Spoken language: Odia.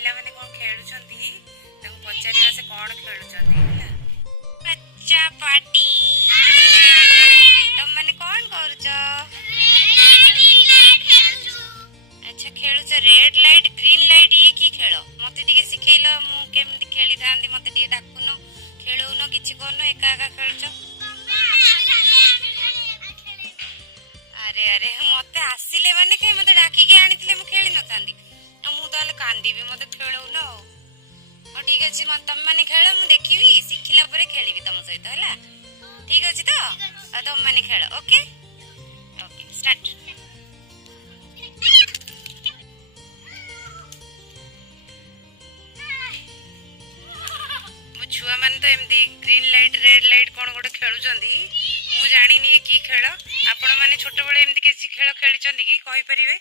ପିଲାମାନେ କଣ ଖେଳୁଛନ୍ତି ତାଙ୍କୁ ପଚାରିବା ସେ କଣ ଖେଳୁଛନ୍ତି ହେଲା। ଆଚ୍ଛା ପାଟି ତମମାନେ କଣ କରୁଛ? ଆଚ୍ଛା ଖେଳୁଛ ରେଡ୍ ଲାଇଟ୍ ଗ୍ରୀନ୍ ଲାଇଟ୍ ଇଏ କି ଖେଳ ମତେ ଟିକେ ଶିଖେଇଲ ମୁଁ କେମିତି ଖେଳିଥାନ୍ତି ମତେ ଟିକେ ଡାକୁନ ଖେଳଉନ କିଛି କରୁନ ଏକା ଏକା ଖେଳୁଛ। ଆରେ ଆରେ ମତେ ଆସିଲେ ମାନେ କାଇଁ ମତେ ଡାକିକି ଆଣିଥିଲେ ମୁଁ ଖେଳି ନଥାନ୍ତି ଆଉ ମୁଁ ତାହେଲେ କାନ୍ଦିବି ମତେ ଖେଳଉନ ଆଉ। ହଉ ଠିକ ଅଛି ତମେ ମାନେ ଖେଳ ମୁଁ ଦେଖିବି ଶିଖିଲା ପରେ ଖେଳିବି ତମ ସହିତ ହେଲା। ଠିକ ଅଛି ତ ଆଉ ତମ ମାନେ ଖେଳ ଓକେ ଓକେ ଷ୍ଟାର୍ଟ। ମୋ ଛୁଆ ମାନେ ତ ଏମିତି ଗ୍ରୀନ୍ ଲାଇଟ୍ ରେଡ୍ ଲାଇଟ୍ କଣ ଗୋଟେ ଖେଳୁଛନ୍ତି ମୁଁ ଜାଣିନି ଏ କି ଖେଳ। ଆପଣ ମାନେ ଛୋଟବେଳେ ଏମିତି କିଛି ଖେଳ ଖେଳିଛନ୍ତି କି କହିପାରିବେ?